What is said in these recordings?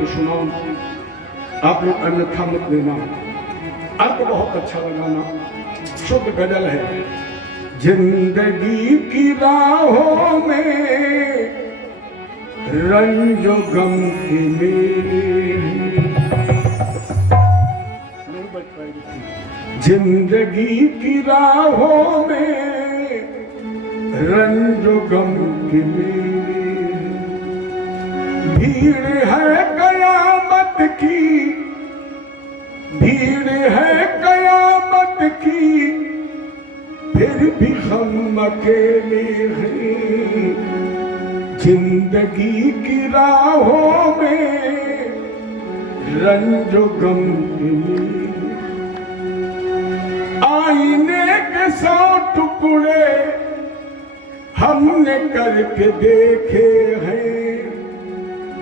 आपको सुनाऊं, आप लोग अन्यथा मत लेना, आपको बहुत अच्छा लगाना। शुद्ध गजल है। जिंदगी की राहों में रंजो गम के मेले, जिंदगी की राहों में रंजो गम के मेले, भीड़ है कयामत की, भीड़ है कयामत की, फिर भी हम अकेले हैं। जिंदगी की राहों में रंजो गम के मेले, आईने के 100 टुकड़े हमने करके देखे हैं,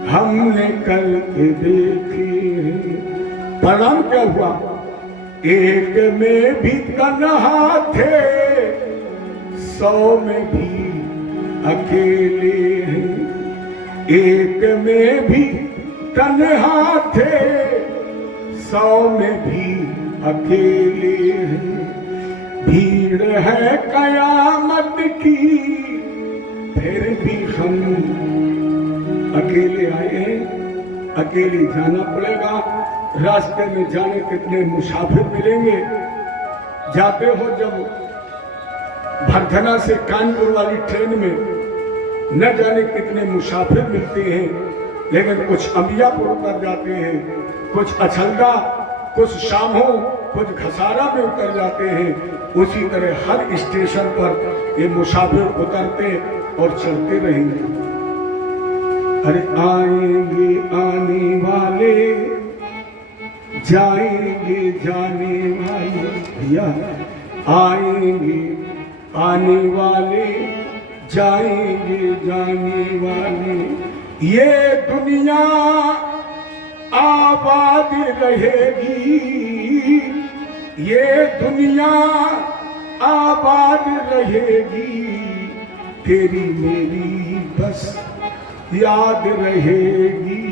हमने करके देखे हैं। परिणाम क्या हुआ? एक में भी तन्हा थे, 100 में भी अकेले हैं। एक में भी तन्हा थे, 100 में भी अकेले हैं। भीड़ है कयामत की, फिर भी हम अकेले आए हैं, अकेले जाना पड़ेगा। रास्ते में जाने कितने मुसाफिर मिलेंगे। जाते हो जब भरथना से कानपुर वाली ट्रेन में, न जाने कितने मुसाफिर मिलते हैं, लेकिन कुछ अंबियापुर उतर जाते हैं, कुछ अछलदा, कुछ शामो, कुछ खसारा में उतर जाते हैं। उसी तरह हर स्टेशन पर ये मुसाफिर उतरते और चलते रहेंगे। अरे आएंगे आने वाले, जाएंगे जाने वाले, भैया आएंगे आने वाले, जाएंगे जाने वाले। ये दुनिया आबाद रहेगी, ये दुनिया आबाद रहेगी, तेरी मेरी बस याद रहेगी,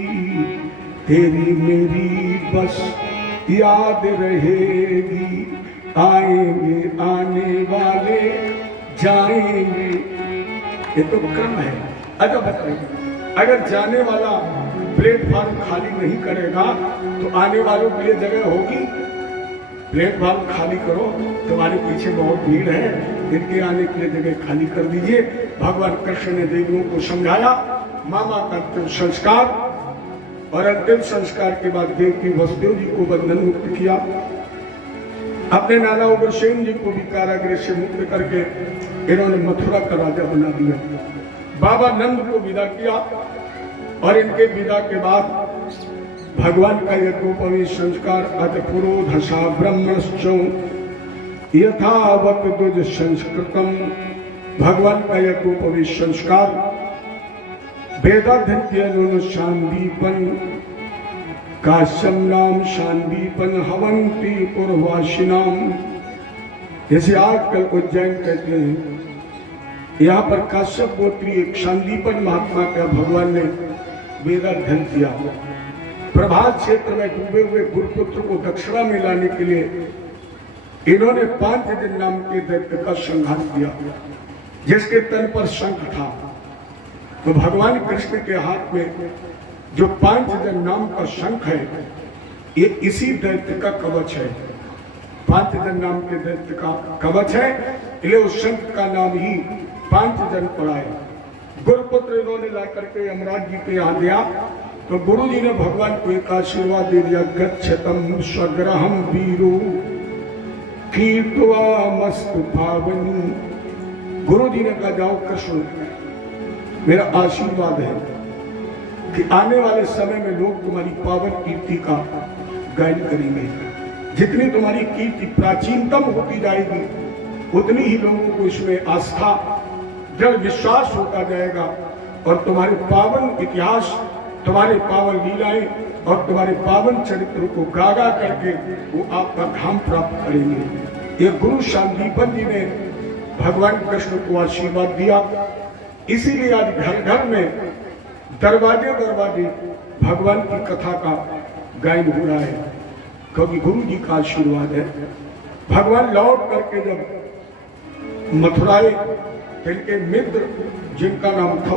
तेरी मेरी बस याद रहेगी। आएंगे आने वाले, जाएंगे, ये तो क्रम है। अच्छा बताइए, अगर जाने वाला प्लेटफॉर्म खाली नहीं करेगा तो आने वालों के लिए जगह होगी? प्लेटफॉर्म खाली करो, तुम्हारे पीछे बहुत भीड़ है, इनके आने के लिए जगह खाली कर दीजिए। भगवान कृष्ण ने देवियों को समझाया, मामा का अंतिम संस्कार, और अंतिम संस्कार के बाद देवकी वसुदेव जी को बंधन मुक्त किया। अपने नाना उग्रसेन जी को भी कारागृह से मुक्त करके इन्होंने मथुरा का राजा बना दिया। बाबा नंद को विदा किया, और इनके विदा के बाद भगवान का यज्ञोपवीत संस्कार अत पुरोधसा ब्रह्मणश्च यथावत दुज संस्कृतम। भगवान का यज्ञोपवीत संस्कार वेदाध्ययन के अनुसार शांदीपन काश्यम नाम शांदीपन हवंती पूर्वाशिनाम। जैसे आजकल उज्जैन कहते हैं, यहाँ पर काश्यप गोत्री एक शांदीपन महात्मा का भगवान ने वेदाध्ययन किया। प्रभात क्षेत्र में डूबे हुए गुरुपुत्र को दक्षिणा में लाने के लिए इन्होंने 5 दिन नाम के दैत्य का संहार किया, जिसके तन पर शंख था। तो भगवान कृष्ण के हाथ में जो 5 दिन नाम का शंख है, ये इसी दैत्य का कवच है। 5 दिन नाम के दैत्य का कवच है, इसलिए उस शंख का नाम ही 5 जन पड़ा है। गुरुपुत्र इन्होंने ला करके यमराज जी के यहाँ दिया, तो गुरु जी ने भगवान को एक आशीर्वाद दे दिया, गच्छतम स्वग्रहम वीरो कीर्त्वा मस्तु पावनी। गुरु जी ने कहा, जाओ कृष्ण, मेरा आशीर्वाद है कि आने वाले समय में लोग तुम्हारी पावन कीर्ति का गायन करेंगे। जितनी तुम्हारी कीर्ति प्राचीनतम होती जाएगी, उतनी ही लोगों को इसमें आस्था, दृढ़ विश्वास होता जाएगा, और तुम्हारे पावन इतिहास, तुम्हारे पावन लीलाएं और तुम्हारे पावन चरित्र को गागा करके वो आपका धाम प्राप्त करेंगे। ये गुरु शांदीपन जी ने भगवान कृष्ण को आशीर्वाद दिया। इसीलिए आज घर घर में दरवाजे दरवाजे भगवान की कथा का गायन हो रहा है, क्योंकि गुरु जी का आशीर्वाद है। भगवान लौट करके जब मथुराए, इनके मित्र जिनका नाम था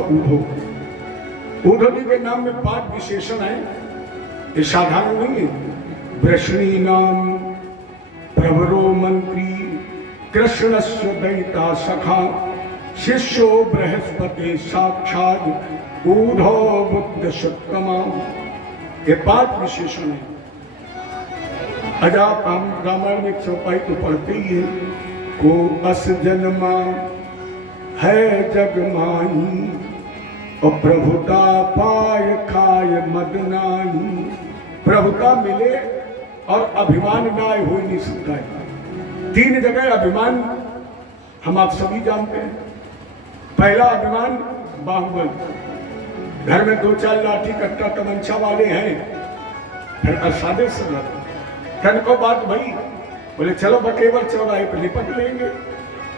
उद्धव जी के नाम में 5 विशेषण है, ये साधारण नहीं है। वृष्णी नाम प्रवरो मंत्री, कृष्णस्य दयिता सखा, शिष्यो बृहस्पति साक्षात उद्धव बुद्ध सत्तमा, ये 5 विशेषण है। आज आप रामायण में 105 तो पढ़ते ही है। को अस जन्मा है जग माही, और प्रभुता पाय खाय मद नाही। प्रभुता मिले और अभिमान ना हो नहीं सकता है। 3 जगह अभिमान हम आप सभी जानते हैं। पहला अभिमान बाहुबल, घर में 2-4 लाठी कट्टा तमंचा वाले हैं, फिर असादे से धन को बात भई, बोले चलो बकेवर चौराहे पर निपट लेंगे।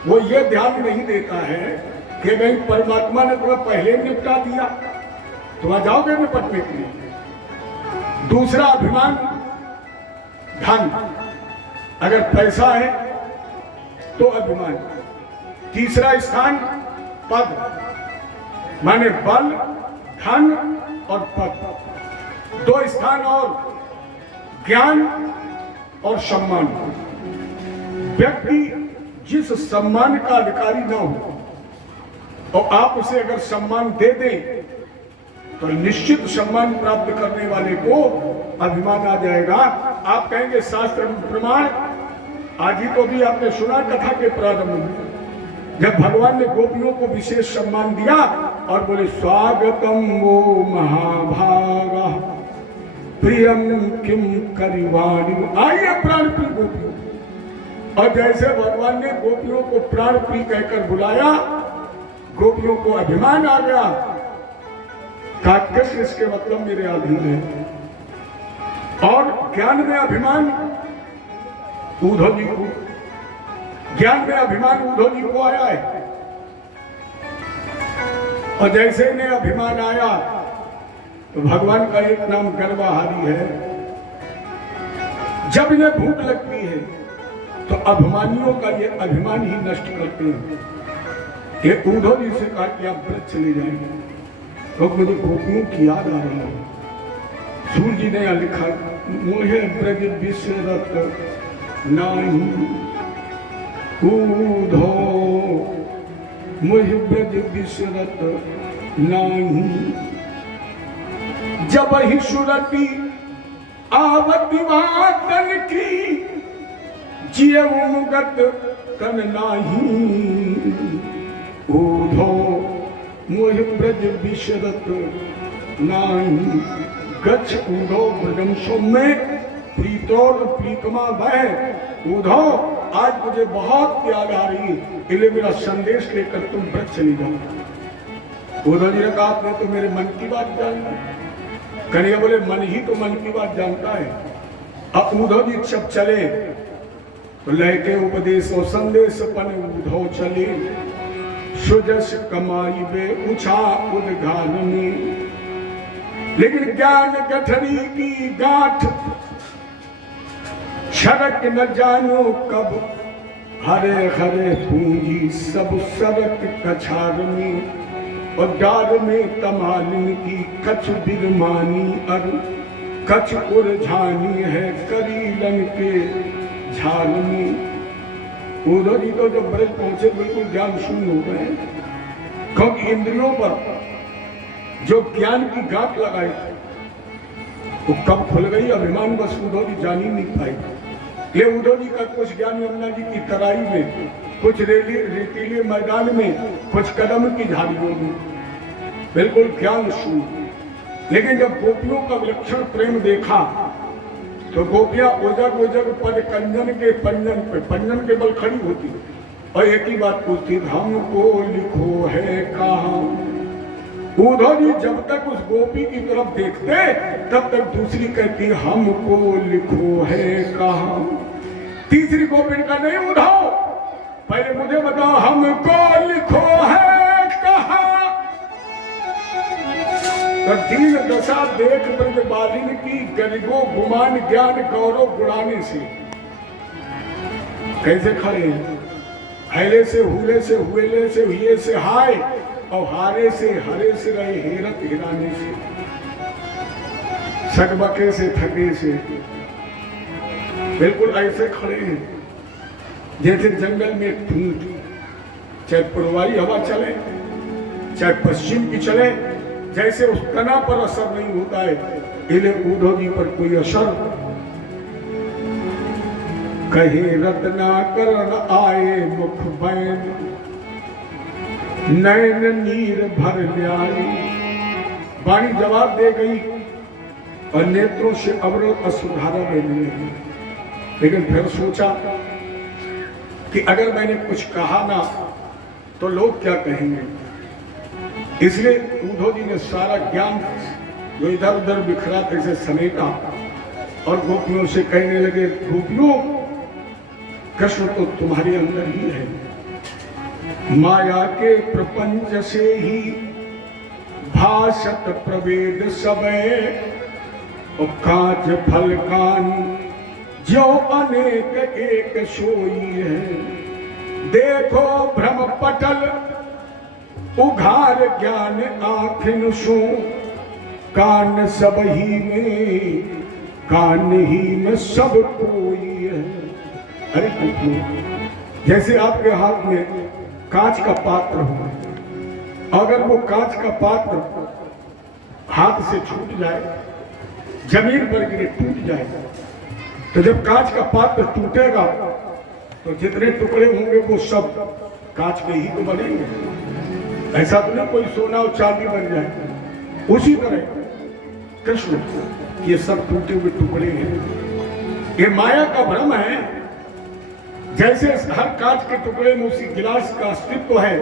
वो ये ध्यान नहीं देता है कि भाई परमात्मा ने तुम्हें पहले निपटा दिया, तुम आ जाओगे निपटने के लिए। दूसरा अभिमान धन, अगर पैसा है तो अभिमान। तीसरा स्थान पद, माने बल, धन और पद। 2 स्थान और, ज्ञान और सम्मान। व्यक्ति जिस सम्मान का अधिकारी ना हो और आप उसे अगर सम्मान दे दें तो निश्चित सम्मान प्राप्त करने वाले को अभिमान आ जाएगा। आप कहेंगे शास्त्र प्रमाण, आज ही तो भी आपने सुना कथा के प्रारंभ में, जब भगवान ने गोपियों को विशेष सम्मान दिया और बोले स्वागतम वो महाभागा प्रियम किम करिवाणी, आइए प्राण प्रिय गोपियों। और जैसे भगवान ने गोपियों को प्राण प्रिय कहकर बुलाया, गोपियों को अभिमान आ गया, काकस इसके मतलब मेरे अधीन है। और ज्ञान में अभिमान उद्धव जी को, ज्ञान में अभिमान उद्धव जी को आया है। और जैसे इन्हें अभिमान आया तो भगवान का एक नाम गर्वाहारी है। जब इन्हें भूख लगती है तो अभिमानियों का ये अभिमान ही नष्ट करते हैं। ये उद्धव जी से कहा कि आप व्रत चले जाएंगे, तो मुझे गोपियों की याद आ रही है। सूर्य जी ने लिखा, मोहे ब्रज विसरत नाही उद्धव, मोहे ब्रज विसरत नाही। जब ही सुरती आवत वातन की, जिये मुगत तन नाही। उद्धव मोह ब्रज विशरत नाही। गच्छ उद्धव ब्रजम सौम्य प्रीतोर प्रीतमा वह। उद्धव आज मुझे बहुत याद आ रही है, इसलिए मेरा संदेश लेकर तुम व्रत चली जाओ। उद्धव जी ने कहा आपने तो मेरे मन की बात जानी। कन्हैया बोले मन ही तो मन की बात जानता है। अब उद्धव जी जब चले तो लहके उपदेश और संदेश पन उद्धव चले। सुजस कमाई बे उछा उद्घान में, लेकिन ज्ञान गठरी की गांठ छड़क न जानो कब। हरे हरे पूंजी सब सरक कछार में, और डार में तमालिन की कछ बिरमानी अर कछ उलझानी है करीलन के झाल में। उद्धव जी तो जब ब्रज पहुंचे बिल्कुल ज्ञान शून्य हो गए, क्योंकि इंद्रियों पर जो ज्ञान की गांठ लगाई वो कब खुल गई, अभिमान बस उद्धव जी जान ही नहीं पाई। ये उद्धव जी का कुछ ज्ञान यमुना जी की तराई में, कुछ रेतीले मैदान में, कुछ कदम की झाड़ियों में, बिल्कुल ज्ञान शून्य। लेकिन जब गोपियों का विलक्षण प्रेम देखा तो गोपियां उजग उजग पद कंजन के पंजन के बल खड़ी होती और एक ही बात पूछती, हमको लिखो है कहाँ। उद्धव जी जब तक उस गोपी की तरफ देखते तब तक दूसरी कहती, हमको लिखो है कहाँ। तीसरी गोपी का नहीं, उद्धव पहले मुझे बताओ हमको लिखो है कहाँ। तो दीन दशा देख ब्रजबालिन की, गरीबो गुमान ज्ञान गौरव गुड़ाने से। कैसे खड़े हैं? हैले से हुले से हुएले से हुए से हाय, और हारे से हरे से रहे हेरत हिराने से, सकबके से थके से। बिल्कुल ऐसे खड़े हैं जैसे जंगल में धूप, चाहे पूर्वाई हवा चले चाहे पश्चिम की चले, जैसे उस तना पर असर नहीं होता है, इले उद्धव जी पर कोई असर। कहे रत्नाकरण आए मुख बैन, नैन नीर भर ल्याई। वाणी जवाब दे गई और नेत्रों से अवरल असुधारा बहने लगी। लेकिन फिर सोचा कि अगर मैंने कुछ कहा ना तो लोग क्या कहेंगे, इसलिए उद्धव जी ने सारा ज्ञान जो इधर उधर बिखरा कैसे समेटा और गोपियों से कहने लगे, गोपियों कृष्ण तो तुम्हारे अंदर ही है, माया के प्रपंच से ही भाषत प्रवेद सबे, और कांच फल कान जो अनेक एक सोई है। देखो भ्रम पटल उघार ज्ञान आँखिन सो, कान सब ही में कान ही में सब कोई है। अरे जैसे आपके हाथ में कांच का पात्र हो, अगर वो कांच का पात्र हाथ से छूट जाए, जमीन पर गिरे टूट जाए, तो जब कांच का पात्र टूटेगा तो जितने टुकड़े होंगे वो सब कांच के ही तो बनेंगे। ऐसा तो नहीं कोई सोना और चांदी बन जाए। उसी तरह कृष्ण ये सब टूटे हुए टुकड़े हैं, ये माया का भ्रम है। जैसे हर कांच के टुकड़े में उसी गिलास का अस्तित्व है,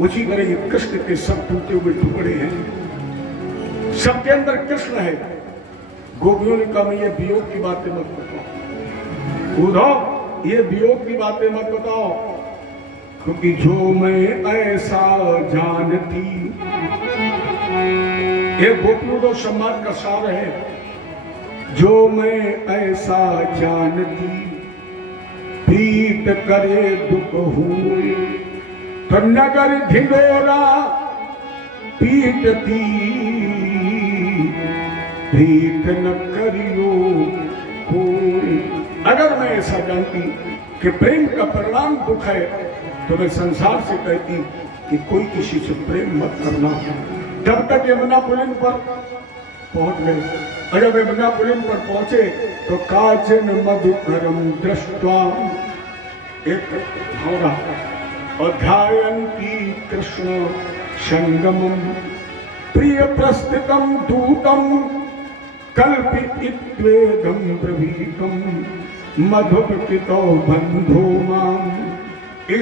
उसी तरह ये कृष्ण के सब टूटे हुए टुकड़े हैं। सबके अंदर कृष्ण है। गोपियों ने कहा, मैं ये वियोग की बातें मत बताओ उद्धव, ये वियोग की बातें मत बताओ, क्योंकि जो मैं ऐसा जानती। ये गोपियों तो सम्मान का सार है। जो मैं ऐसा जानती, प्रीत करे दुख हुए, तो नगर ढिंडोरा पीटती, प्रीत न करियो कोई। अगर मैं ऐसा जानती कि प्रेम का परिणाम दुख है, तो मैं संसार से कहती कि कोई किसी से प्रेम मत करना। तब तक यमुना पुलिन पर पहुंच गए। और जब यमुना पुलिन पर पहुंचे तो काचन मधुकरम दृष्ट्वा, एक भौरा और ध्यायन्ती कृष्ण संगमम, प्रिय प्रस्थितम दूतम कल्पित्वेदं ब्रवीतम, मधुपतितो बंधो माम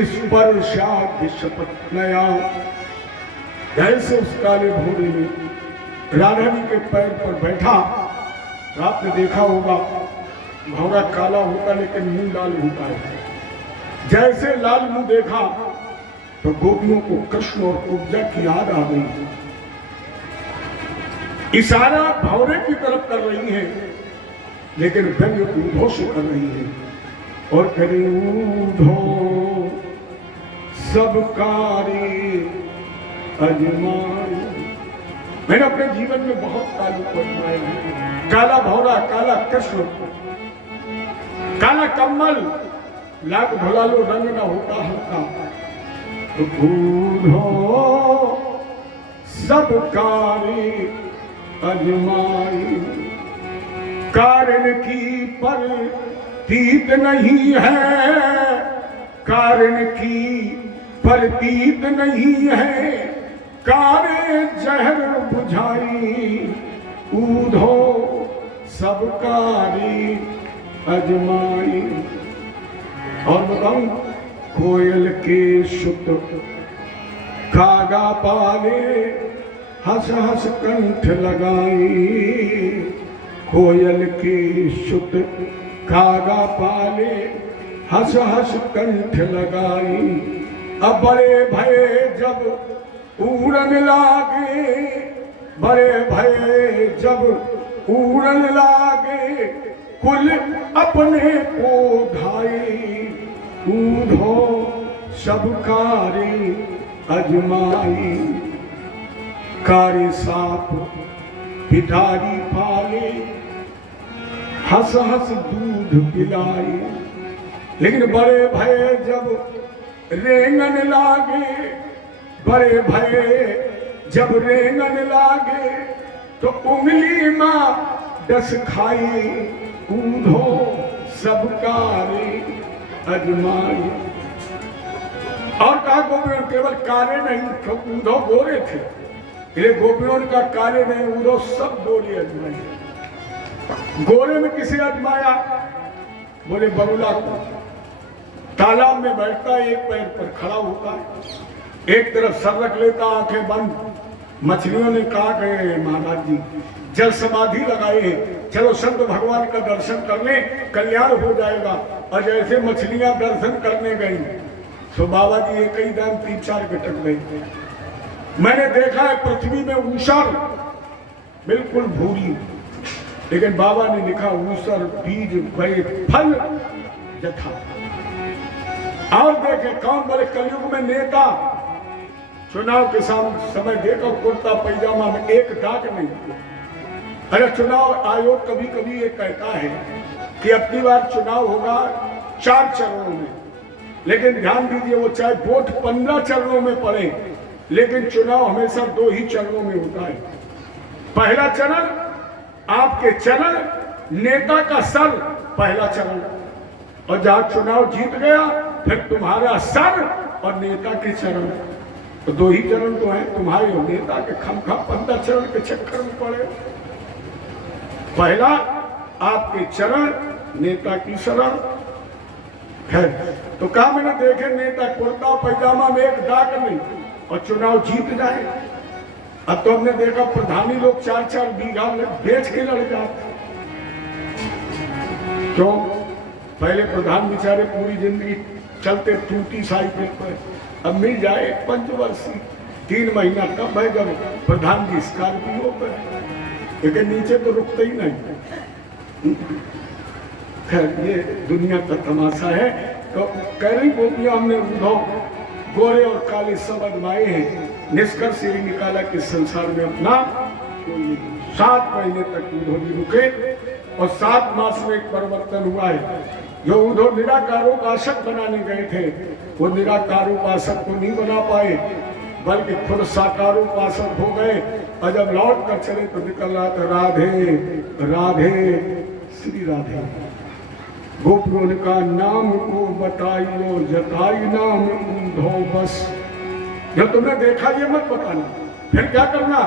स्पर्शादि शपथनया। जैसे उस काले घोड़े में राधा जी के पैर पर बैठा, तो आपने देखा होगा घोड़ा काला होता लेकिन मुंह लाल होता है। जैसे लाल मुंह देखा तो गोपियों को कृष्ण और कुब्जा की याद आ गई। इशारा भौरे की तरफ कर रही है, लेकिन व्यंग्य उद्धव से कर रही है। और करे उद्धव सब कार्य अजमाए। मैंने अपने जीवन में बहुत कालों को अजमाया है। काला भौरा, काला कृष्ण, काला कम्मल, लाख भुला लो रंग ना होता हल्का। तो उद्धव सब कार्य अजमाई, कारण की प्रतीत नहीं है, कारण की प्रतीत नहीं है, कारे जहर बुझाई। उद्धव सब कार्य अजमाई। और बताऊं, कोयल के सुत कागा पाले, हंस हंस कंठ लगाई। कोयल के सुत कागा पाले, हंस हंस कंठ लगाई। अब बड़े भय जब उड़न लागे, बड़े भये जब उड़न लागे कुल अपने को ढाए, ऊँधो सब कारे अजमाई, कारे साप पिटारी पाले, हंस हंस दूध पिलाई। लेकिन बड़े भये जब रेंगन लागे, बड़े भये जब रेंगन लागे, तो उंगली माँ डस खाई, ऊँधो सब कारे अजमाई। और कहा गोपियों केवल कारे नहीं, तो ऊँधो गोरे थे, ये गोपियों का कारे नहीं, ऊँधो सब गोरे अजमाई। गोरे में किसे अजमाया? बोले बगुला को। तालाब में बैठता है, एक पैर पर खड़ा होता है, एक तरफ सर रख लेता, आंखें बंद। मछलियों ने कहा कि महाराज जी जल समाधि लगाए, चलो संत भगवान का दर्शन कर ले, कल्याण हो जाएगा। और जैसे मछलियां दर्शन करने गई, तो बाबा जी एक ही दान 3-4 गटक गई। मैंने देखा है पृथ्वी में ऊसर बिल्कुल भूरी, लेकिन बाबा ने लिखा ऊसर बीज भय फल जथा। और देखे कौन बड़े कलयुग में नेता, चुनाव के समय देखो कुर्ता पैजामा में एक दाग नहीं। अरे चुनाव आयोग कभी कभी ये कहता है कि अगली बार चुनाव होगा 4 चरणों में, लेकिन ध्यान दीजिए वो चाहे वोट 15 चरणों में पड़े, लेकिन चुनाव हमेशा 2 ही चरणों में होता है। पहला चरण आपके चरण, नेता का सर पहला चरण, और जहां चुनाव जीत गया फिर तुम्हारा सर और नेता के चरण। तो 2 ही चरण तो है तुम्हारे और नेता के, खमखा 15 चरण के चक्कर में पड़े। पहला आपके चरण, नेता की शरण है। तो कहा मैंने देखे नेता कुर्ता पैजामा में एक दाग नहीं और चुनाव जीत जाए। अब तो हमने देखा प्रधानी लोग 4-4 बीघा बेच के लड़ जाते। क्यों? पहले प्रधान बेचारे पूरी जिंदगी चलते टूटी साइकिल पर, अब मिल जाए पंचवर्षीय 3 महीना कब है जब प्रधान जी स्कॉर्पियो पर, लेकिन नीचे तो रुकते ही नहीं। खैर ये दुनिया का तमाशा है। तो कह रही गोपियां हमने उद्धव गोरे और काले सब अजमाए हैं, निष्कर्ष ये निकाला कि संसार में अपना 7 महीने तक उद्धव जी रुके और 7 मास में एक परिवर्तन हुआ है। जो उद्धव निराकारोपासक बनाने गए थे, वो निराकारोपासक को नहीं बना पाए, बल्कि खुद साकारोपासक हो गए। और जब लौट कर चले तो निकल रहा था राधे राधे श्री राधे। गोपियों ने कहा नाम को बताइयो जताई नाम उद्धव बस। जब तुमने देखा ये मत बताना, फिर क्या करना?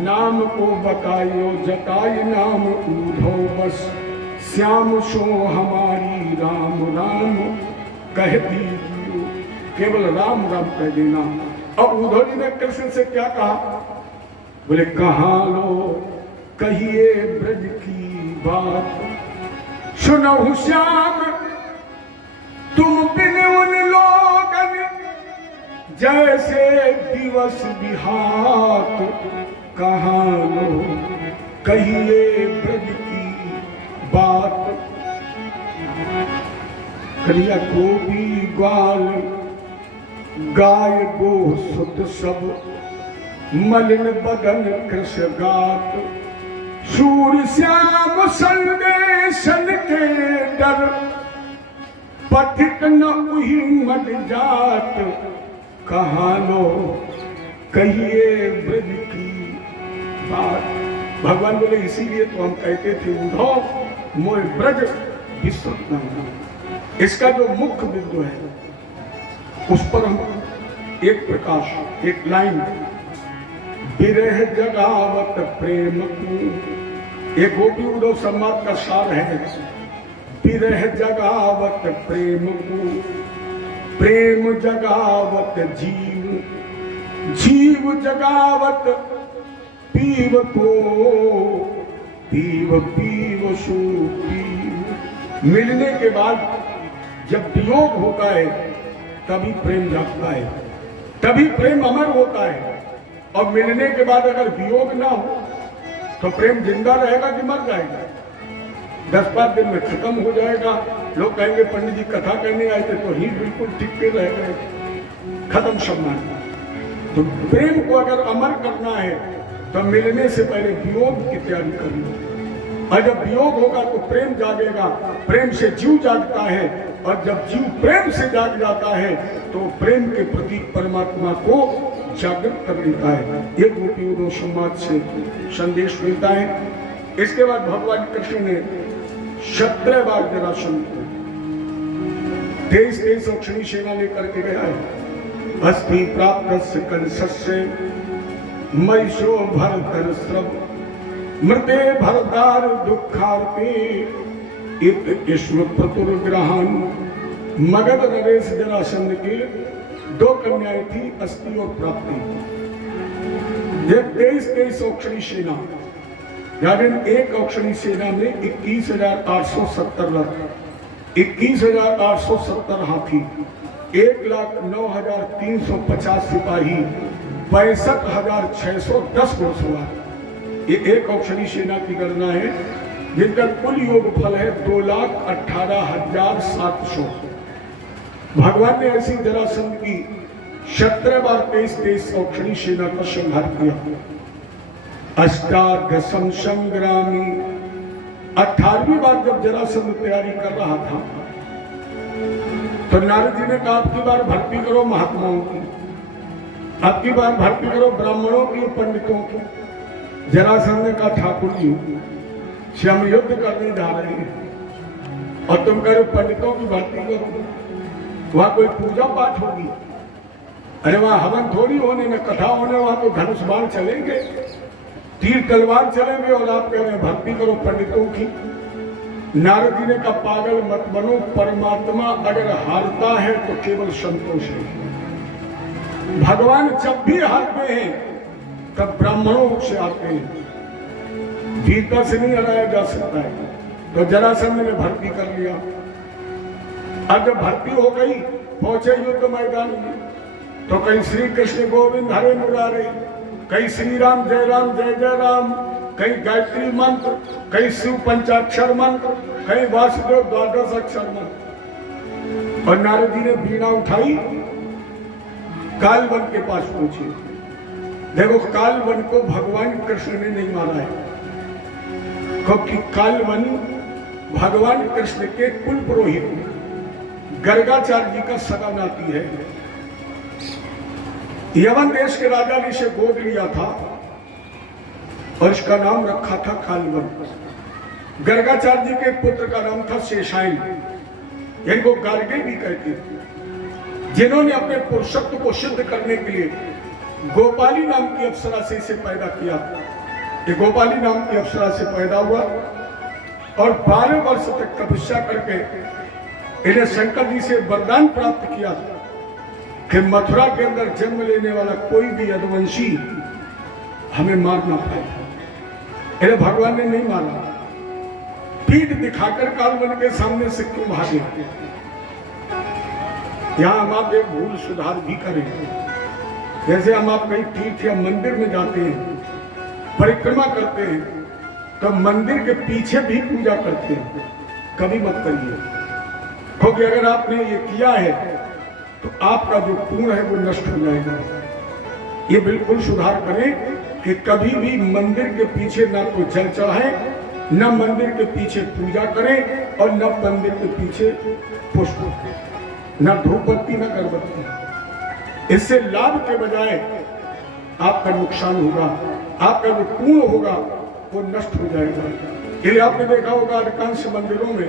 नाम को बताइयो जताई नाम उद्धव बस, श्याम सो हमारी राम राम कह दीजियो। केवल राम राम कह देना। अब उद्धव जी ने कृष्ण से क्या कहा? बोले कहा लो कहिए ब्रज की बात, सुनो श्याम तुम बिन उन लोगन जैसे दिवस बिहात, कहा लो कहिए ब्रज की बात। करिया गोपी ग्वाल गाय गो सुत सब, मलिन बदन कृष गात, सूर श्याम संदेशन के डर, पथिक न उही मत जात, कहा लो कहिए ब्रज की बात। भगवान बोले इसीलिए तो हम कहते थे उद्धव मोय ब्रज विश्रुत नाम। इसका जो मुख्य बिंदु है उस पर हम एक प्रकाश, एक लाइन, विरह जगावत प्रेम को, ये गोपी उद्धव संवाद का सार है। विरह जगावत प्रेम को, प्रेम जगावत जीव, जीव जगावत पीव को, पीव पीव सो पीव। मिलने के बाद जब वियोग होता है तभी प्रेम जागता है, तभी प्रेम अमर होता है। और मिलने के बाद अगर वियोग ना हो तो प्रेम जिंदा रहेगा कि मर जाएगा? 10-5 दिन में खत्म हो जाएगा। लोग कहेंगे पंडित जी कथा करने आए थे तो ही बिल्कुल ठीक पे रह गए, खत्म सम्मान। तो प्रेम को अगर अमर करना है तो मिलने से पहले वियोग की तैयारी करनी। और जब वियोग होगा तो प्रेम जागेगा, प्रेम से जीव जागता है, और जब जीव प्रेम से जाग जाता है तो प्रेम के प्रति परमात्मा को जागृत कर देता है। ये गोपी उदो संवाद से संदेश मिलता है। इसके बाद भगवान कृष्ण ने 17 बार जरासंध को 23 अक्षणी सेना लेकर के गया है। अस्थि प्राप्त कंसस्य महिषो भरतर स्रव मृते भरदार दुखार्ते इत ईश्वर प्रतुर्ग्रहण। मगध नरेश जरासंध के 2 कन्याएं थी, अस्थि और प्राप्ति। ये 23 औक्षणी सेना, यानी एक औक्षणी सेना में 21,870 रथ, 21,870 हाथी, 1,09,350 सिपाही, 65,610 घोड़सवार। ये एक औक्षणी सेना की गणना है, जिनका कुल योग फल है 2,18,700। भगवान ने ऐसी जरासंध की 17 बार 23 औक्षणी सेना का संहार किया। अष्टादशम संग्रामी, 18वीं बार जब जरासंध तैयारी कर रहा था तो नारद जी ने कहा आपकी बार भर्ती करो महात्माओं की, आपकी बार भर्ती करो ब्राह्मणों की, पंडितों की। जरासंध ने कहा ठाकुर जी से हम युद्ध करने जा रहे हैं और तुम करो पंडितों की भर्ती करो, वहां कोई पूजा पाठ होगी? अरे वहां हवन थोड़ी होने, न कथा होने, वहां तो धनुष बाण चलेंगे, तीर तलवार चलेंगे, और आप कह रहे हैं भक्ति करो पंडितों की। नारद जी ने कहा पागल मत बनो, परमात्मा अगर हारता है तो केवल संतोष है। भगवान जब भी हारते हैं तब ब्राह्मणों से आते हैं, भीतर से नहीं हराया जा सकता है। तो जरासंध ने भर्ती कर लिया। अब जब भर्ती हो गई, पहुंचे युद्ध मैदान में, तो कहीं श्री कृष्ण गोविंद हरे मुरारे, कहीं श्री राम जय जय राम, कहीं गायत्री मंत्र, कहीं शिव पंचाक्षर मंत्र, कहीं वासुदेव 12 अक्षर मंत्र। और नारद जी ने बीणा उठाई, कालवन के पास पहुंचे। देखो कालवन को भगवान कृष्ण ने नहीं मारा है, क्योंकि कालवन भगवान कृष्ण के कुल पुरोहित गर्गाचार्य जी का सगा नाती है। यवन देश के राजा ने इसे गोद लिया था और इसका नाम रखा था कालवन। गर्गाचार्य जी के पुत्र का नाम था शेषायन, इनको गार्गे भी कहते थे, जिन्होंने अपने पुरुषत्व को सिद्ध करने के लिए गोपाली नाम की अप्सरा से इसे पैदा किया। ये गोपाली नाम की अप्सरा से पैदा हुआ और 12 वर्ष तक तपस्या करके इन्हें शंकर जी से वरदान प्राप्त किया कि मथुरा के अंदर जन्म लेने वाला कोई भी यदुवंशी हमें मार ना पाए। इन्हें भगवान ने नहीं मारा, पीठ दिखाकर कालवन के सामने से क्यों भागे? यहां हम आप एक भूल सुधार भी करें। जैसे हम आप कहीं तीर्थ या मंदिर में जाते हैं, परिक्रमा करते हैं, तो मंदिर के पीछे भी पूजा करते हैं, कभी मत करिए, क्योंकि अगर आपने ये किया है तो आपका जो पुण्य है वो नष्ट हो जाएगा। ये बिल्कुल सुधार करें कि कभी भी मंदिर के पीछे ना तो जल चढ़ाएं, न मंदिर के पीछे पूजा करें, और न मंदिर के पीछे पुष्प, न धूपबत्ती, न अगरबत्ती। इससे लाभ के बजाय आपका नुकसान होगा, आपका जो पुण्य होगा वो नष्ट हो जाएगा। ये आपने देखा होगा अधिकांश मंदिरों में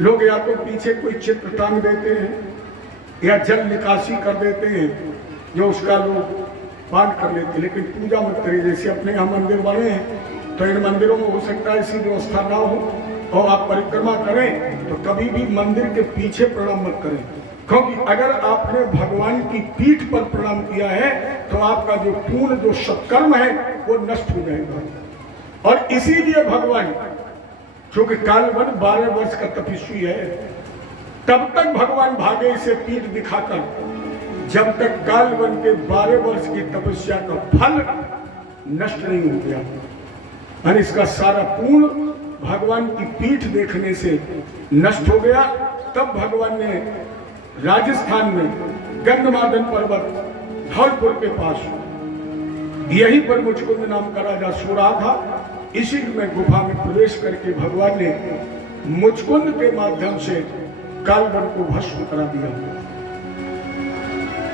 लोग या तो पीछे कोई चित्र टांग देते हैं या जल निकासी कर देते हैं, जो उसका लोग पाठ कर लेते हैं, लेकिन पूजा मत करिए। जैसे अपने यहाँ मंदिर बने हैं तो इन मंदिरों में हो सकता है ऐसी व्यवस्था ना हो, और आप परिक्रमा करें तो कभी भी मंदिर के पीछे प्रणाम मत करें, क्योंकि अगर आपने भगवान की पीठ पर प्रणाम किया है तो आपका जो पूर्ण जो सत्कर्म है वो नष्ट हो जाएगा। और इसीलिए भगवान, क्योंकि कालवन 12 वर्ष का तपस्वी है, तब तक भगवान भागे इसे पीठ दिखाकर जब तक कालवन के 12 वर्ष की तपस्या का फल नष्ट नहीं हो गया और इसका सारा पूर्ण भगवान की पीठ देखने से नष्ट हो गया, तब भगवान ने राजस्थान में गंधमादन पर्वत धौलपुर के पास यहीं पर मुचकुंद नाम का राजा सो रहा था। इसी में गुफा में प्रवेश करके भगवान ने मुचकुंद के माध्यम से कालवन को भस्म करा दिया।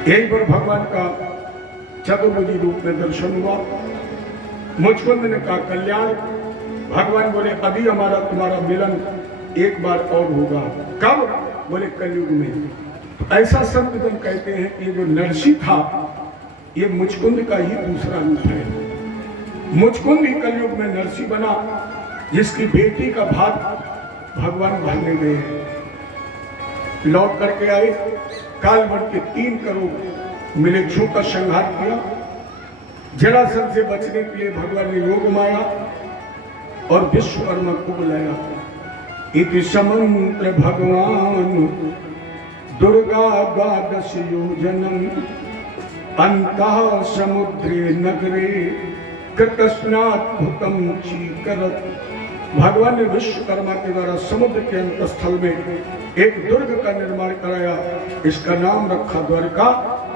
यहीं पर भगवान का चतुर्भुजी रूप में दर्शन हुआ। मुचकुंद ने कहा कल्याण। भगवान बोले अभी हमारा तुम्हारा मिलन एक बार और होगा। कब? बोले कलयुग में। तो ऐसा संतजन कहते हैं कि जो नरसी था ये मुचकुंद का ही दूसरा रूप है। मुचकुंद ही कलयुग में नरसी बना, जिसकी बेटी का भाग भगवान भरने गए। लौट करके आए, कालवन के 3 करोड़ मिलेच्छों का संहार किया। जरासंध से बचने के लिए भगवान ने योग माया और विश्वकर्मा को बुलाया। इति समंत्र भगवान दुर्गा 12 योजनम अंतः समुद्रे नगरे कृतस्नाद्भुतम चीकरत। भगवान ने विश्वकर्मा के द्वारा समुद्र के अंतस्थल में एक दुर्ग का निर्माण कराया। इसका नाम रखा द्वारका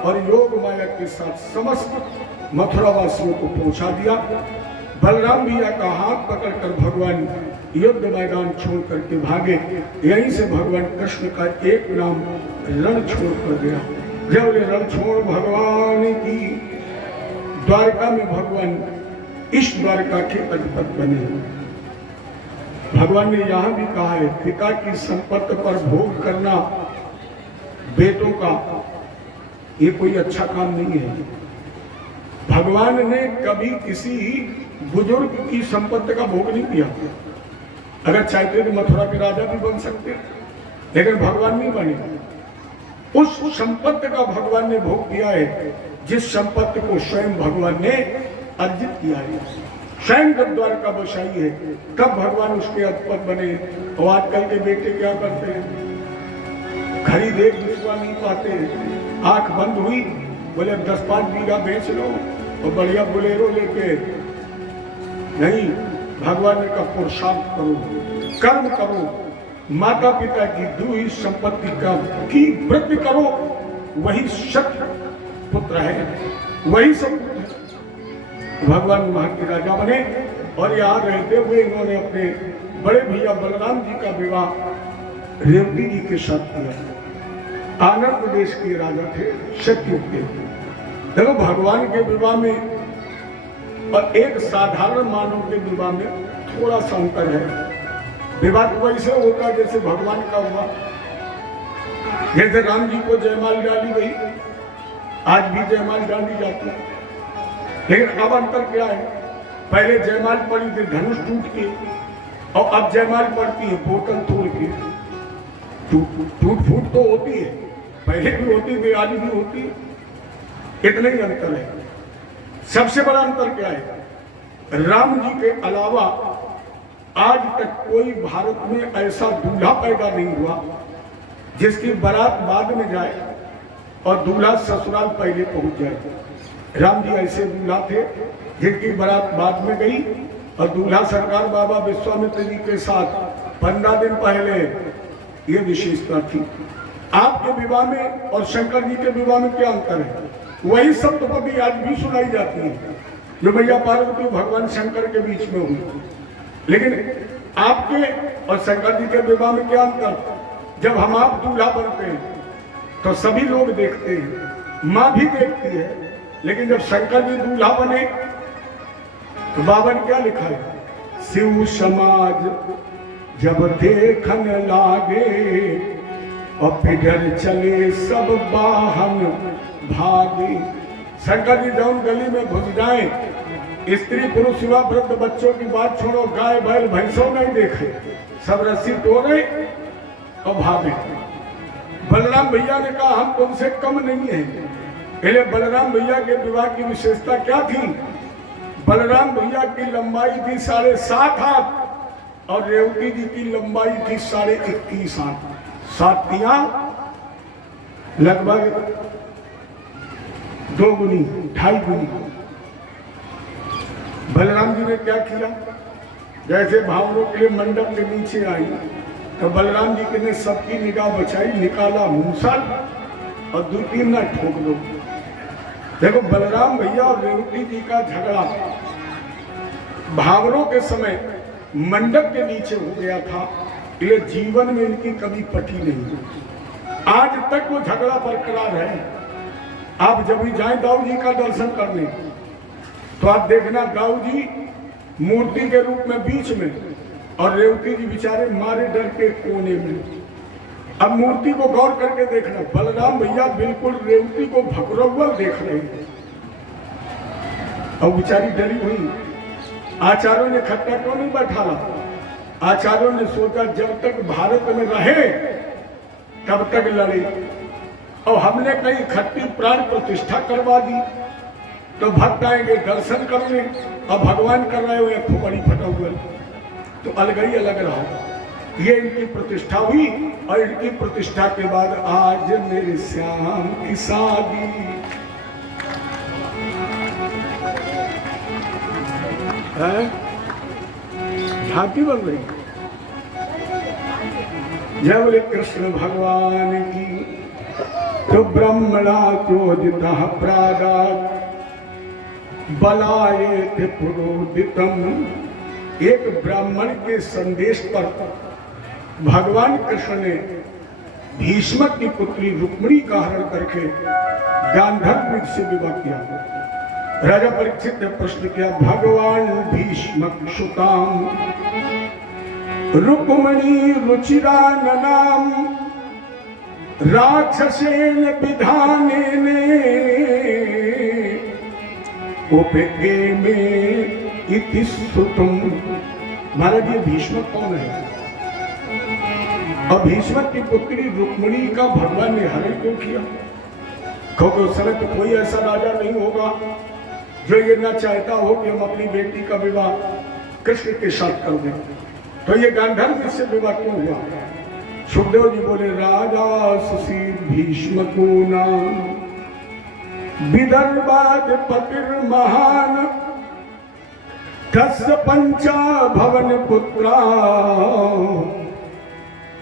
और योग माया के साथ समस्त मथुरा वासियों को पहुंचा दिया। बलराम भैया का हाथ पकड़कर भगवान युद्ध मैदान छोड़ करके भागे। यहीं से भगवान कृष्ण का एक नाम रण छोड़ कर गया। जब रण छोड़ भगवान की द्वारका में भगवान इस द्वारका के अधिपति बने। भगवान ने यहां भी कहा है पिता की संपत्ति पर भोग करना बेटों का ये कोई अच्छा काम नहीं है। भगवान ने कभी किसी बुजुर्ग की संपत्ति का भोग नहीं किया। अगर चाहते तो मथुरा के राजा भी बन सकते, लेकिन भगवान नहीं बने। उस संपत्ति का भगवान ने भोग किया है जिस संपत्ति को स्वयं भगवान ने अर्जित किया है। स्वयं जब द्वारका बसाई है तब भगवान उसके अधिपति बने। और आजकल के बेटे क्या करते हैं, खरीद एक दूसरा नहीं पाते, आंख बंद हुई बोले 10-5 बीघा बेच लो और बढ़िया बोलेरो लेके। नहीं, भगवान ने कहा पुरुषार्थ करो, कर्म करो, माता पिता की दी हुई संपत्ति का की वृद्धि करो, वही सत्य पुत्र है, वही सब पुत्र है। भगवान वहां के राजा बने और यहाँ रहते हुए इन्होंने अपने बड़े भैया बलराम जी का विवाह रेवती जी के साथ किया। आनंद प्रदेश के राजा थे, सतयुग के। देखो भगवान के विवाह में और एक साधारण मानव के विवाह में थोड़ा सा अंतर है। विवाह तो वैसे होता है जैसे भगवान का हुआ। जैसे राम जी को जयमाल डाली गई, आज भी जयमाल डाली जाती है, लेकिन अब अंतर क्या है? पहले जयमाल पड़ी थी धनुष टूट के, और अब जयमाल पड़ती है बोतल तोड़ के। टूट फूट तो होती है, पहले भी होती थी, आज भी होती है, इतना ही अंतर है। सबसे बड़ा अंतर क्या है? राम जी के अलावा आज तक कोई भारत में ऐसा दूल्हा पैदा नहीं हुआ जिसकी बारात बाद में जाए और दूल्हा ससुराल पहले पहुंच जाए। राम जी ऐसे दूल्हा थे जिनकी बारात बाद में गई और दूल्हा सरकार बाबा विश्वामित्र जी के साथ 15 दिन पहले ये विशेषता थी। आपके विवाह में और शंकर जी के विवाह में क्या अंतर है? वही सप्तपदी आज भी सुनाई जाती है जो भैया पार्वती भगवान शंकर के बीच में हुई। लेकिन आपके और शंकर जी के विवाह में क्या अंतर? जब हम आप दूल्हा बनते हैं तो सभी लोग देखते हैं, माँ भी देखती है, लेकिन जब शंकर जी दूल्हा बने तो बाबा ने क्या लिखा है? शिव समाज जब देखन लागे और पिघल चले सब वाहन भागे। शंकर जी जौन गली में घुस जाए, स्त्री पुरुष युवा वृद्ध बच्चों की बात छोड़ो, गाय बैल भैंसों नहीं देखे, सब रस्सी तोड़े और भागे। बलराम भैया ने कहा हम तुमसे कम नहीं है। पहले बलराम भैया के विवाह की विशेषता क्या थी? बलराम भैया की लंबाई थी 7.5 हाथ और रेवती जी की लंबाई थी 21.5 हाथ। सातियां लगभग 2 गुनी 2.5 गुनी। बलराम जी ने क्या किया, जैसे भावरों के लिए मंडप के नीचे आई तो बलराम जी ने सबकी निगाह बचाई, निकाला मूसल और 2-3 ना ठोक दो। देखो बलराम भैया और रेवती जी का झगड़ा भावरों के समय मंडप के नीचे हो गया था, ये जीवन में इनकी कभी पटी नहीं, आज तक वो झगड़ा बरकरार है। आप जब भी जाएं दाऊ जी का दर्शन करने तो आप देखना दाऊ जी मूर्ति के रूप में बीच में और रेवती जी बेचारे मारे डर के कोने में। अब मूर्ति को गौर करके देखना, बलराम भैया बिल्कुल रेवती को भगरौल देख रहे हैं और बेचारी डरी हुई। आचार्यों ने खट्टा क्यों नहीं बैठाला? आचार्यों ने सोचा जब तक भारत में रहे तब तक लड़े, और हमने कहीं खट्टी प्राण प्रतिष्ठा करवा दी तो भक्त आएंगे दर्शन करने और भगवान कर रहे हुए फुकड़ी फटा हुआ, तो अलग ही अलग रहा। ये इनकी प्रतिष्ठा हुई और इनकी प्रतिष्ठा के बाद आज मेरे श्याम की शादी। झांकी बन रही। जय बोले कृष्ण भगवान की। तो ब्रह्मणा चोदिता प्रादात बलाये थे पुरोदितम। एक ब्राह्मण के संदेश पर भगवान कृष्ण ने भीष्म की पुत्री रुक्मिणी का हरण करके गांधर्व से विवाह किया। राजा परीक्षित ने प्रश्न किया, भगवान भीष्म सुताम रुक्मिणी रुचिराननाम राक्षसेन विधानेन उपगे में इति सुतम। महाराज ये भीष्म कौन है? और भीष्म की पुत्री रुक्मिणी का भगवान ने हरण क्यों किया? क्योंकि उस समय तो कोई ऐसा राजा नहीं होगा जो ये ना चाहता हो कि हम अपनी बेटी का विवाह कृष्ण के साथ कर दें। तो ये गांधर्व से विवाह क्यों हुआ? सुखदेव जी बोले, राजा सुशील भीष्म को नाम विदर्भाद पतिर महान 10 पंचा भवन पुत्रा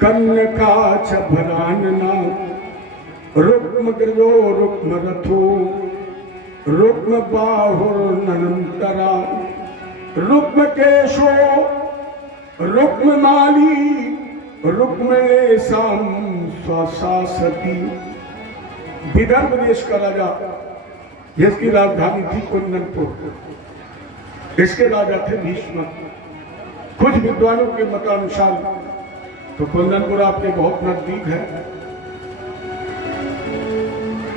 कन्यका च भरानना रुक्म गजो रुक्म रथो रुक्म बाहुर्नन्तरा रुक्म केशो रुक्म माली रुक्मेशाम स्वशासती। विदर्भ देश का राजा जिसकी राजधानी थी कुंदनपुर, इसके राजा थे भीष्म। कुछ विद्वानों के मतानुसार तो कुंदनपुर आपके बहुत नजदीक है।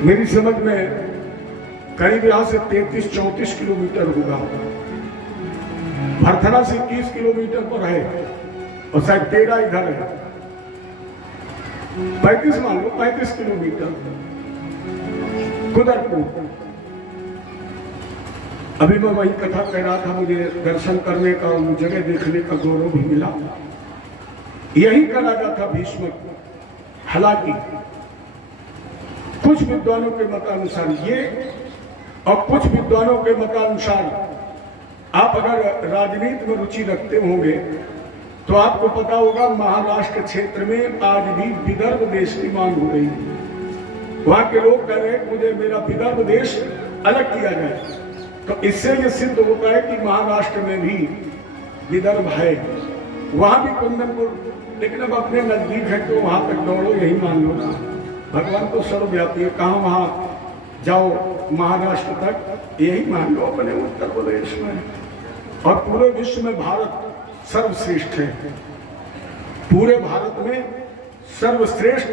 मेरी समझ में करीब यहाँ से 33-34 किलोमीटर होगा। भरथरा से 30 किलोमीटर पर है और शायद 13 इधर है। 35 मान लो, 35 किलोमीटर कुंदनपुर। अभी मैं वही कथा कह रहा था, मुझे दर्शन करने का और जगह देखने का गौरव भी मिला। यही का राजा था भीष्म। हालांकि कुछ विद्वानों के मतानुसार ये और कुछ विद्वानों के मतानुसार, आप अगर राजनीति में रुचि रखते होंगे तो आपको पता होगा महाराष्ट्र क्षेत्र में आज भी विदर्भ देश की मांग हो रही है। वहां के लोग कह रहे हैं मुझे मेरा विदर्भ देश अलग किया जाए। तो इससे ये सिद्ध होता है कि महाराष्ट्र में भी विदर्भ है, वहां भी कुंदनपुर, लेकिन अब अपने नजदीक है तो वहां तक दौड़ो, यही मान लो ना। भगवान तो सर्वव्यापी है, कहाँ वहां जाओ महाराष्ट्र तक, यही मान लो अपने उत्तर प्रदेश में। और पूरे विश्व में भारत सर्वश्रेष्ठ है। पूरे भारत में सर्वश्रेष्ठ,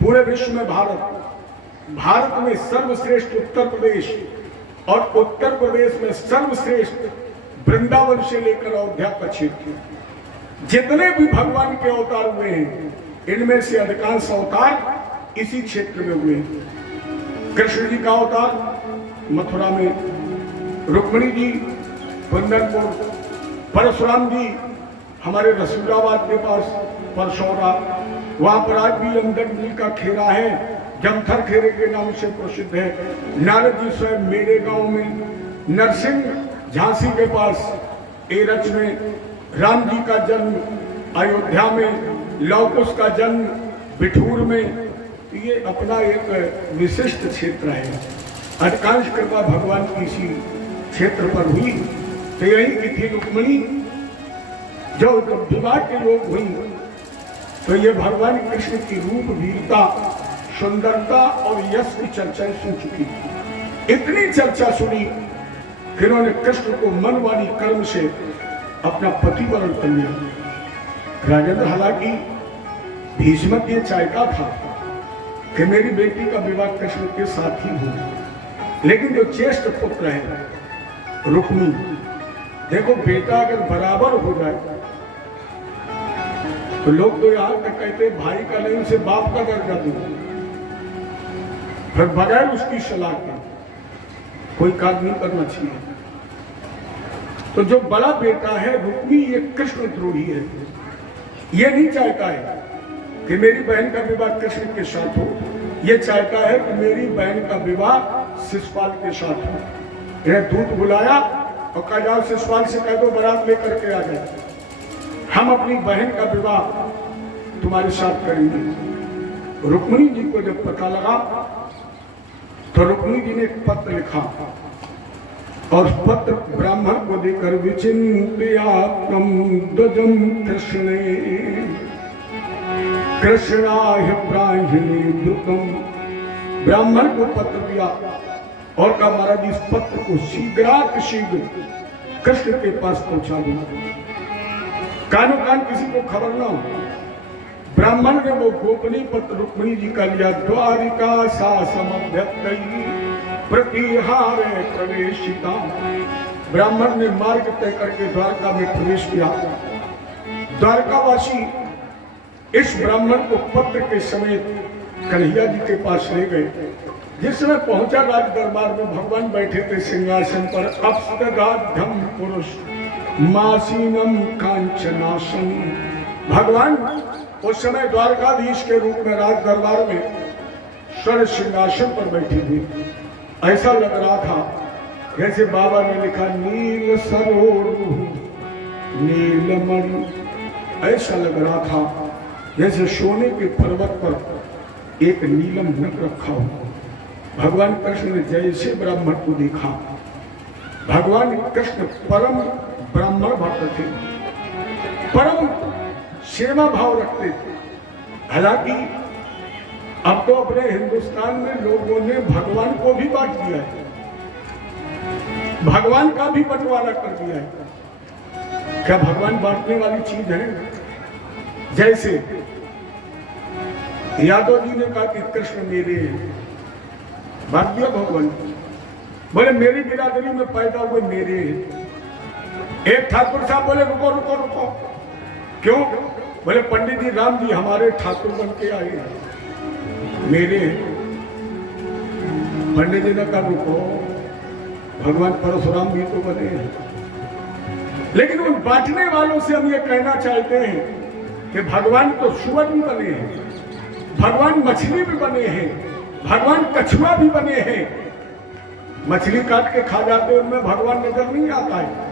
पूरे विश्व में भारत में सर्वश्रेष्ठ उत्तर प्रदेश, और उत्तर प्रदेश में सर्वश्रेष्ठ वृंदावन से लेकर अयोध्या का क्षेत्र। जितने भी भगवान के अवतार हुए हैं इनमें से अधिकांश अवतार इसी क्षेत्र में हुए हैं। कृष्ण जी का अवतार मथुरा में, रुक्मिणी जी कुंदनपुर, परशुराम जी हमारे रसूलाबाद के पास परसौरा, वहां पर आज भी अंदर जी का खेरा है जमथर खेरे के नाम से प्रसिद्ध है। नारद जी स्वयं मेरे गांव में, नरसिंह झांसी के पास एरच में, राम जी का जन्म अयोध्या में, लौकुश का जन्म बिठूर में। ये अपना एक विशिष्ट क्षेत्र है। अधिकांश कृपा भगवान की इसी क्षेत्र पर हुई। तो यही की थी रुक्मिणी। जो विवाह के लोग हुई तो ये भगवान कृष्ण की रूप, वीरता, सुंदरता और यश की चर्चा सुन चुकी। इतनी चर्चा सुनी कि उन्होंने कृष्ण को मन वाणी कर्म से अपना पति वरण कर लिया। राजेंद्र हालांकि भीष्म ये चाहता था कि मेरी बेटी का विवाह कृष्ण के साथ ही हो, लेकिन जो ज्येष्ठ पुत्र है रुक्मी, देखो बेटा अगर बराबर हो जाए तो लोग तो यहाँ तक कहते भाई का नहीं उसे बाप का दर्जा दो, फिर बगैर उसकी सलाह के कोई काम नहीं करना चाहिए। तो जो बड़ा बेटा है रुक्मी, ये कृष्ण द्रोही है। ये नहीं चाहता है कि मेरी बहन का विवाह कृष्ण के साथ हो, ये चाहता है कि मेरी बहन का विवाह शिशुपाल के साथ हो। यह दूत बुलाया और कहा जाओ शिशुपाल से कह दो बारात लेकर के आ जाए, हम अपनी बहन का विवाह तुम्हारे साथ करेंगे। रुक्मिणी जी को जब पता लगा तो रुक्मिणी जी ने एक पत्र लिखा और पत्र ब्राह्मण को देकर विचिन्त्यात्मं ध्वजं कृष्णे कृष्णाय प्राञ्जलि द्रुतम्। ब्राह्मण को पत्र दिया और कहा महाराज इस पत्र को शीघ्रात शीघ्र कृष्ण के पास पहुंचा दो, कानो कान किसी को खबर ना हो। ब्राह्मण ने वो गोपनीय पत्र रुक्मिणी जी का लिया। द्वारिका सा समभ्यक्तई प्रतिहारे प्रवेशिता। ब्राह्मण ने मार्ग तय करके द्वारका में प्रवेश किया। द्वारकावासी इस ब्राह्मण को पत्र के समेत कन्हैया जी के पास ले गए। जिस समय पहुंचा राज दरबार में, भगवान बैठे थे सिंहासन पर। अप्सराध्यम पुरुष मासीनम कांचनासन। भगवान उस समय द्वारकाधीश के रूप में राज दरबार में स्वर्ण सिंहासन पर बैठी थी। ऐसा लग रहा था जैसे बाबा ने लिखा नील सरोरु नीलमणि। ऐसा लग रहा था जैसे सोने के पर्वत पर एक नीलम नक रखा हो। भगवान कृष्ण ने जैसे ब्राह्मण को देखा, भगवान कृष्ण परम ब्राह्मण भक्त थे, परम सेवा भाव रखते थे। हालांकि अब तो अपने हिंदुस्तान में लोगों ने भगवान को भी बांट दिया है, भगवान का भी बंटवारा कर दिया है। क्या भगवान बांटने वाली चीज है? जैसे यादव जी ने कहा कि कृष्ण मेरे, बांट दिया भगवान। बोले मेरी बिरादरी में पैदा हुए मेरे। एक ठाकुर साहब बोले रुको रुको रुको, क्यों? बोले पंडित जी राम जी हमारे ठाकुर बन के आए मेरे। पंडित जी ने कहा रुको, भगवान परशुराम भी तो बने हैं। लेकिन उन बांटने वालों से हम ये कहना चाहते हैं कि भगवान तो सुअर भी बने हैं, भगवान मछली भी बने हैं, भगवान कछुआ भी बने हैं। मछली काट के खा जाते हैं, उनमें भगवान नजर नहीं आता है।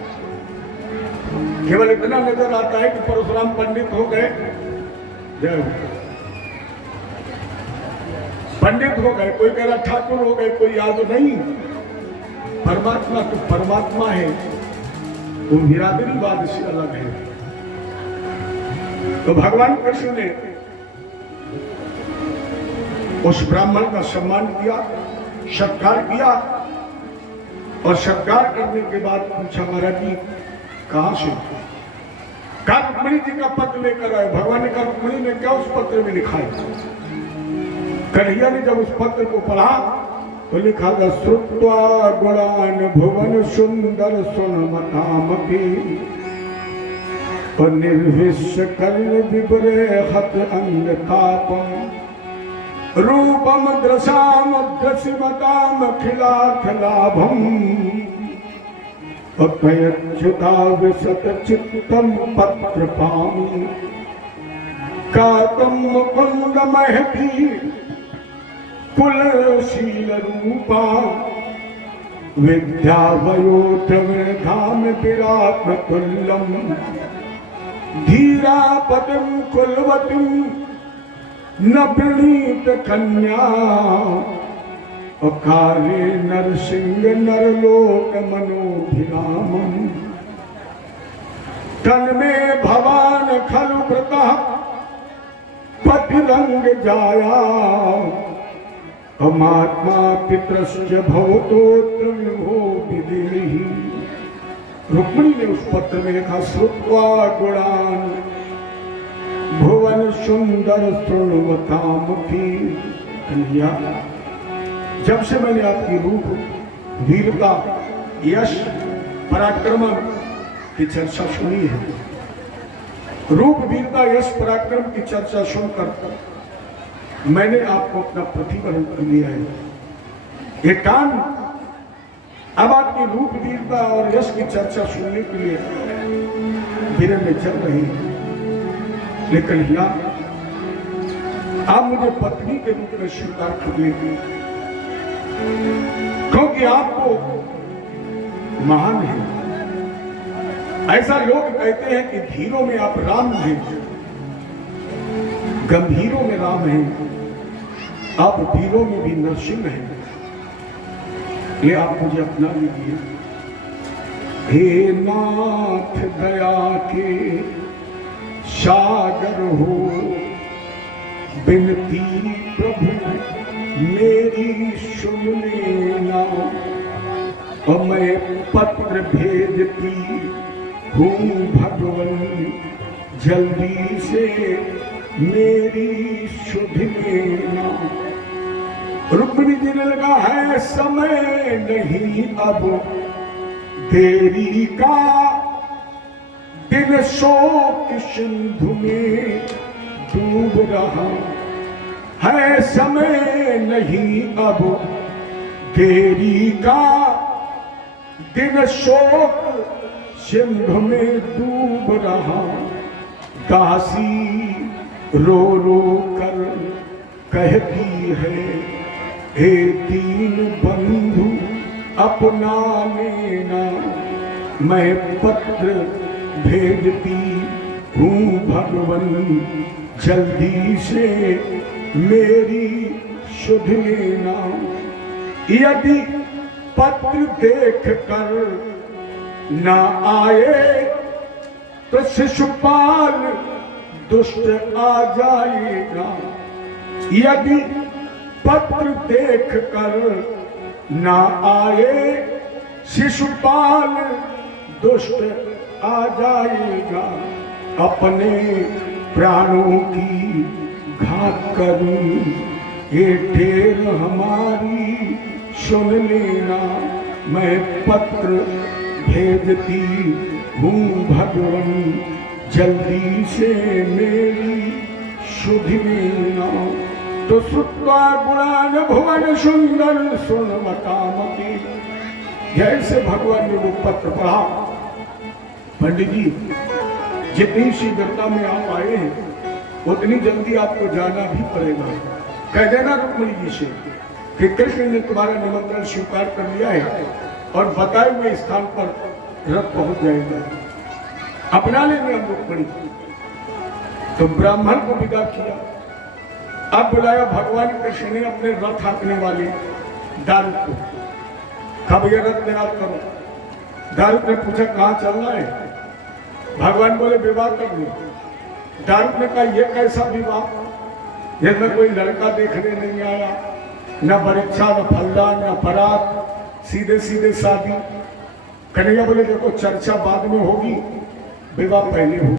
केवल इतना नजर आता है कि परशुराम पंडित हो गए, जय पंडित हो गए, कोई कह रहा ठाकुर हो गए, कोई याद नहीं। परमात्मा तो परमात्मा है, वो बिरादरीवाद से अलग है। तो भगवान कृष्ण ने उस ब्राह्मण का सम्मान किया, सत्कार किया और सत्कार करने के बाद पूछा महाराज जी कहां से? कहा रुक्मिणी जी का पत्र लेकर आए। भगवान ने कहा रुक्मिणी ने क्या उस पत्र में लिखा है? कन्हैया ने जब उस पत्र को पढ़ा तो लिखा था श्रुत्वा गुणान भुवन सुंदर सुनमतामपि और निर्विश्य कर्ण विवरे हत अंग तापम रूपम द्रसाम द्रसिमताम खिलाथ लाभम अपयच्युता विशत चित्तम पत्र पामी कातम मुकुंद महती कुलशील रूपा विद्यावयोधम विरात्मकुल्लम धीरा पदम कुलवतीम न प्रणीत कन्या अकाले नरसिंह नरलोक मनोभिरामम तन में भवान खलु व्रतः पतिरंग जाया अमात्मा पितृश्च भवतोत्र हो विदेहि। रुक्मिणी ने उस पत्र में लिखा श्रुत्वा गुणान भुवन सुंदर तृणवतामुखी कन्या, जब से मैंने आपकी रूप वीरता यश पराक्रम की चर्चा सुनी है, रूप वीरता यश पराक्रम की चर्चा सुनकर मैंने आपको अपना प्रतिकरण कर लिया है। ये कान अब आपकी रूप वीरता और यश की चर्चा सुनने के लिए धीरे में चल रही है, लेकिन यहाँ आप मुझे पत्नी के रूप में स्वीकार कर लीजिए, क्योंकि आपको महान है। ऐसा लोग कहते हैं कि धीरों में आप राम हैं, गंभीरों में राम हैं, आप वीरों में भी नरसिंह हैं। ये आप मुझे अपना लीजिए। हे नाथ दया के सागर हो, बिनती प्रभु मेरी सुन लेना, और मैं पत्र भेजती हूँ भगवन, जल्दी से मेरी सुध लेना। रुक्मिणी जी ने लगा है समय नहीं अब देरी का, दिन शोक सिंधु में डूब रहा है, समय नहीं अब देरी का, दिन शोक सिंधु में डूब रहा। दासी रो रो कर कहती है, हे दीन बंधु अपना लेना, मैं पत्र भेजती हूँ भगवन, जल्दी से मेरी सुध लेना। यदि पत्र देख कर न आए तो शिशुपाल दुष्ट आ जाएगा। यदि पत्र देख कर न आए शिशुपाल दुष्ट आ जाएगा। अपने प्राणों की घात करूं, ये ढेर हमारी सुन लेना, मैं पत्र भेजती हूँ भगवन, जल्दी से मेरी सुध लेना। तो श्रुत्वा गुणान भुवन सुंदर सुनमतामती, जैसे भगवान ने वो पत्र पढ़ा, पंडित जी जितनी शीघ्रता में आप आए हैं उतनी जल्दी आपको जाना भी पड़ेगा। कह देना रुक्मिणी जी से कि कृष्ण ने तुम्हारा निमंत्रण स्वीकार कर लिया है और बताए हुए स्थान पर रथ पहुंच जाएगा। अपना लेंगे हम रुक्मिणी। तो ब्राह्मण को विदा किया। अब बुलाया भगवान कृष्ण ने अपने रथ हाँकने वाले दारुक को, कब ये रथ तैयार करो। दारुक ने पूछा कहाँ चलना है। भगवान बोले विवाह करने। दारुक ने कहा ये कैसा विवाह, जिसमें कोई लड़का देखने नहीं आया, न परीक्षा न फलदान न परात, सीधे सीधे शादी। कन्हैया बोले देखो चर्चा बाद में होगी, विवाह पहले होगी।